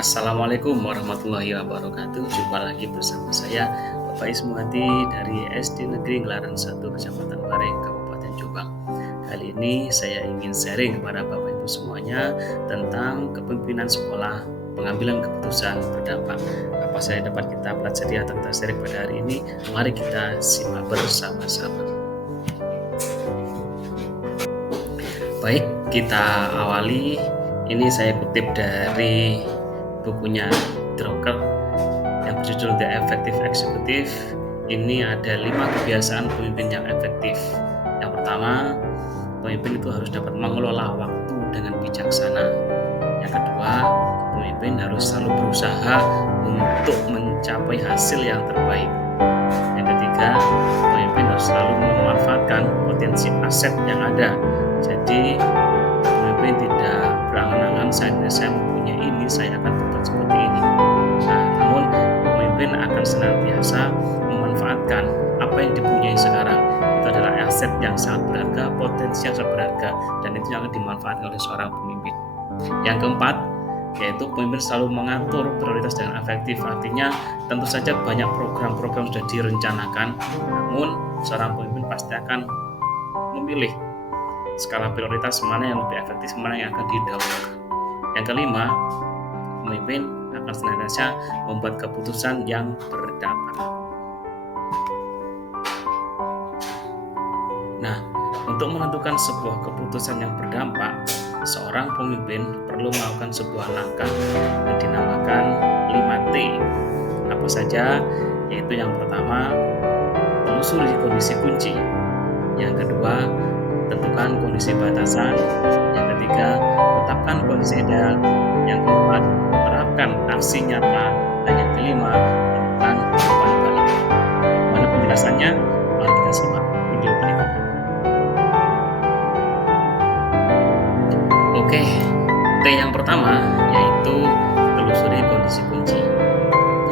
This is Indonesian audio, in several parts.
Assalamualaikum warahmatullahi wabarakatuh. Jumpa lagi bersama saya Bapak Ismuati dari SD Negeri Ngelaran 1 Kecamatan Bareng, Kabupaten Jombang. Kali ini saya ingin sharing kepada Bapak Ibu semuanya tentang kepemimpinan sekolah, pengambilan keputusan berdampak. Apa saja dapat kita pelajari atau kita sharing pada hari ini? Mari kita simak bersama-sama. Baik, kita awali. Ini saya kutip dari bukunya Drucker yang berjudul The Effective Executive. Ini ada 5 kebiasaan pemimpin yang efektif. Yang pertama, pemimpin itu harus dapat mengelola waktu dengan bijaksana. Yang kedua, pemimpin harus selalu berusaha untuk mencapai hasil yang terbaik. Yang ketiga, pemimpin harus selalu memanfaatkan potensi aset yang ada. Jadi pemimpin tidak berangan-angan saya mempunyai ini, saya akan berbuat seperti ini. Namun pemimpin akan senantiasa memanfaatkan apa yang dipunyai sekarang. Itu adalah aset yang sangat berharga, potensi yang sangat berharga, dan itu yang akan dimanfaatkan oleh seorang pemimpin. Yang keempat, yaitu pemimpin selalu mengatur prioritas dengan efektif. Artinya tentu saja banyak program-program sudah direncanakan, namun seorang pemimpin pasti akan memilih skala prioritas mana yang lebih efektif, mana yang akan didahulukan. Yang kelima, pemimpin akan senantiasa membuat keputusan yang berdampak. Nah, untuk menentukan sebuah keputusan yang berdampak, seorang pemimpin perlu melakukan sebuah langkah yang dinamakan 5T. Apa saja? Yaitu yang pertama, telusuri kondisi kunci. Yang kedua, tentukan kondisi batasan. Yang ketiga, tetapkan kondisi ideal. Yang keempat, terapkan aksi nyata. Dan yang kelima, tentukan umpan balik. Mana penjelasannya? Mari kita simak video berikut. Oke, T yang pertama yaitu telusuri kondisi kunci.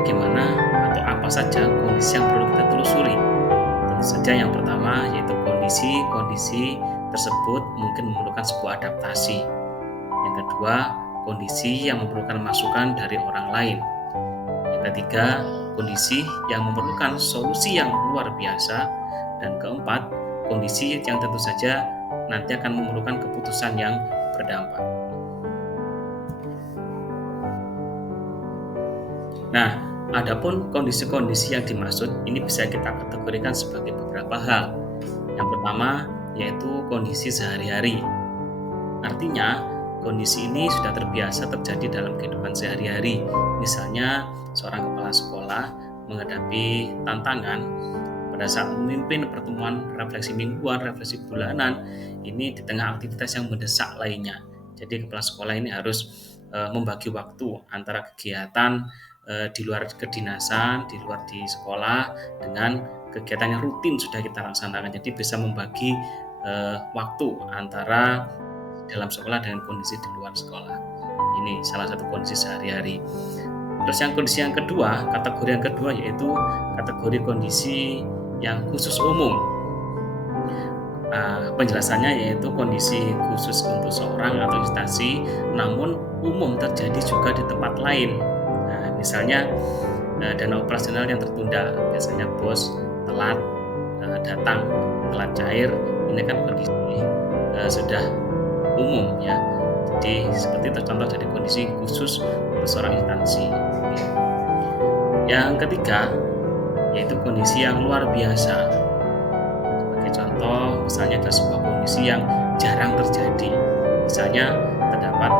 Bagaimana atau apa saja kondisi yang perlu kita telusuri? Tentu saja yang pertama yaitu kondisi tersebut mungkin memerlukan sebuah adaptasi. Yang kedua, kondisi yang memerlukan masukan dari orang lain. Yang ketiga, kondisi yang memerlukan solusi yang luar biasa. Dan keempat, kondisi yang tentu saja nanti akan memerlukan keputusan yang berdampak. Nah, adapun kondisi-kondisi yang dimaksud ini bisa kita kategorikan sebagai beberapa hal. Yang pertama yaitu kondisi sehari-hari. Artinya, kondisi ini sudah terbiasa terjadi dalam kehidupan sehari-hari. Misalnya, seorang kepala sekolah menghadapi tantangan pada saat memimpin pertemuan refleksi mingguan, refleksi bulanan, ini di tengah aktivitas yang mendesak lainnya. Jadi kepala sekolah ini harus membagi waktu antara kegiatan di luar kedinasan, di luar di sekolah dengan kegiatan yang rutin sudah kita laksanakan. Jadi bisa membagi waktu antara dalam sekolah dengan kondisi di luar sekolah. Ini salah satu kondisi sehari-hari. Terus kondisi yang kedua, kategori yang kedua yaitu kategori kondisi yang khusus umum. Penjelasannya yaitu kondisi khusus untuk seorang atau instansi, namun umum terjadi juga di tempat lain. Misalnya dana operasional yang tertunda, biasanya bos telat datang, telat cair, ini kan kondisi sudah umum ya. Jadi seperti itu contoh dari kondisi khusus untuk seorang instansi. Yang ketiga yaitu kondisi yang luar biasa. Sebagai contoh, misalnya ada sebuah kondisi yang jarang terjadi. Misalnya terdapat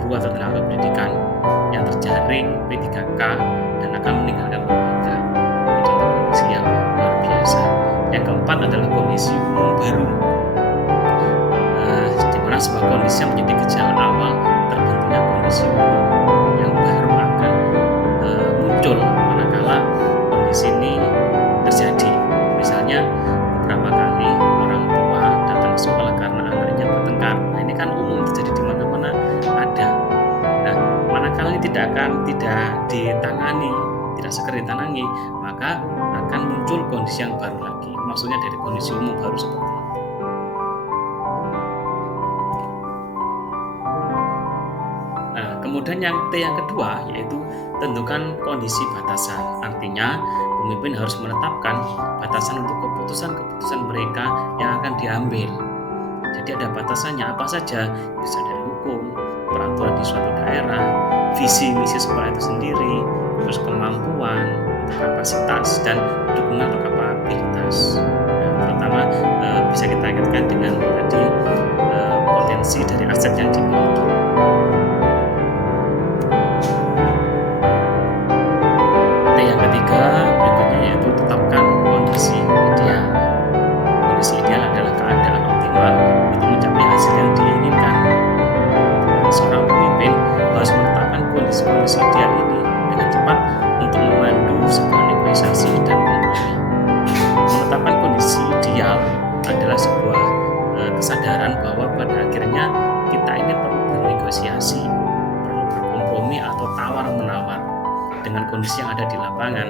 guru atau tenaga pendidikan yang terjaring P3K dan akan meninggalkan lembaga. Ini contoh kondisi yang luar biasa. Yang keempat adalah kondisi umum baru, di mana sebuah kondisi yang menjadi gejala awal terbentuknya kondisi umum yang baru akan muncul manakala kondisi ini terjadi. Misalnya beberapa kali orang tua datang ke sekolah karena anaknya bertengkar. Nah, ini kan umum terjadi di mana-mana ada. Nah, manakala ini tidak ditangani, tidak segera ditangani, maka akan muncul kondisi yang baru lagi. Maksudnya dari kondisi umum baru seperti itu. Kemudian yang yang kedua yaitu tentukan kondisi batasan. Artinya pemimpin harus menetapkan batasan untuk keputusan-keputusan mereka yang akan diambil. Jadi ada batasannya apa saja, bisa dari hukum, peraturan di suatu daerah, visi misi sekolah itu sendiri, terus kemampuan, kapasitas, dan dukungan atau kapabilitas. Nah, terutama bisa kita kaitkan dengan tadi potensi dari aset yang dimiliki. Yang ketiga berikutnya yaitu tetapkan kondisi ideal. Kondisi ideal adalah keadaan optimal untuk mencapai hasil yang diinginkan. Seorang pemimpin harus menetapkan kondisi-kondisi ideal ini dengan cepat untuk memandu sebuah negosiasi dan kompromi. Menetapkan kondisi ideal adalah sebuah kesadaran bahwa pada akhirnya kita ini perlu bernegosiasi, perlu berkompromi atau tawar-menawar dengan kondisi yang ada di lapangan.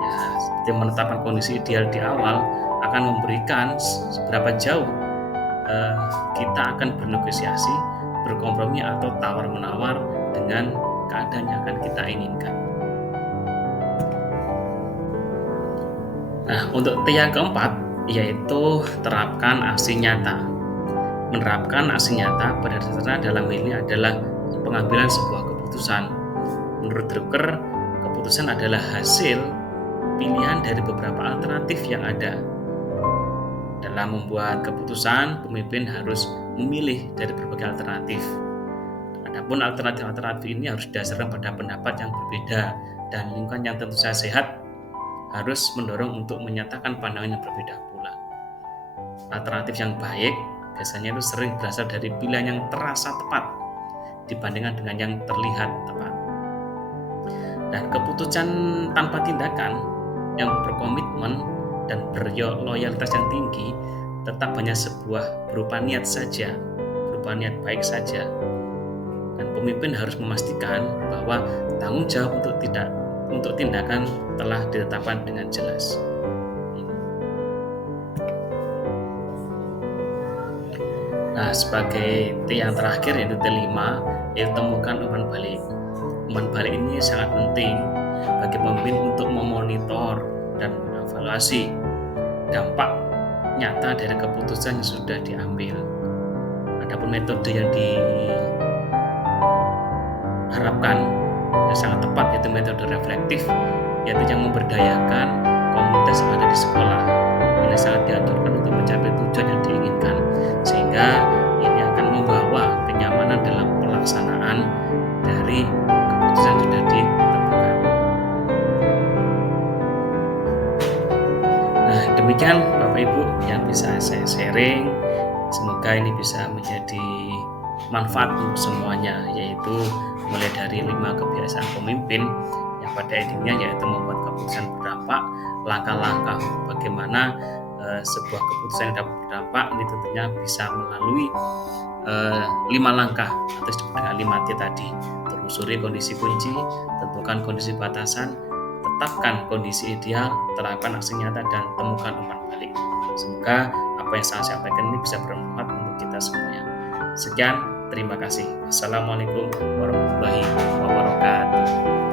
Ya, seperti menetapkan kondisi ideal di awal akan memberikan seberapa jauh kita akan bernegosiasi, berkompromi atau tawar-menawar dengan keadaan yang akan kita inginkan. Nah, untuk T yang keempat yaitu terapkan aksi nyata. Menerapkan aksi nyata pada dasarnya dalam ini adalah pengambilan sebuah keputusan. Menurut Drucker, keputusan adalah hasil pilihan dari beberapa alternatif yang ada. Dalam membuat keputusan, pemimpin harus memilih dari berbagai alternatif. Adapun alternatif-alternatif ini harus didasarkan pada pendapat yang berbeda dan lingkungan yang tentu saja sehat harus mendorong untuk menyatakan pandangan yang berbeda pula. Alternatif yang baik biasanya itu sering berasal dari pilihan yang terasa tepat dibandingkan dengan yang terlihat tepat. Dan keputusan tanpa tindakan yang berkomitmen dan berloyalitas yang tinggi tetap hanya sebuah berupa niat saja, berupa niat baik saja. Dan pemimpin harus memastikan bahwa tanggung jawab untuk tindakan telah ditetapkan dengan jelas. Nah, sebagai T yang terakhir yaitu T5, yaitu temukan umpan balik. Umpan balik ini sangat penting bagi pemimpin untuk memonitor dan mengevaluasi dampak nyata dari keputusan yang sudah diambil. Adapun metode yang diharapkan yang sangat tepat yaitu metode reflektif, yaitu yang memberdayakan komunitas yang ada di sekolah. Ini sangat dianjurkan untuk mencapai tujuan yang diinginkan, sehingga ini akan membawa kenyamanan dalam pelaksanaan dari keputusan yang sudah ditentukan. Nah, demikian Bapak Ibu yang bisa saya sharing. Semoga ini bisa menjadi manfaat untuk semuanya, yaitu mulai dari 5 kebiasaan pemimpin yang pada intinya yaitu membuat keputusan berdampak, langkah-langkah bagaimana sebuah keputusan yang dapat berdampak ini tentunya bisa melalui 5 langkah atau disebut dengan 5T tadi. Telusuri kondisi kunci, tentukan kondisi batasan, tetapkan kondisi ideal, terapkan aksi nyata, dan temukan umpan balik. Semoga apa yang saya sampaikan ini bisa bermanfaat untuk kita semuanya. Sekian, terima kasih. Wassalamualaikum warahmatullahi wabarakatuh.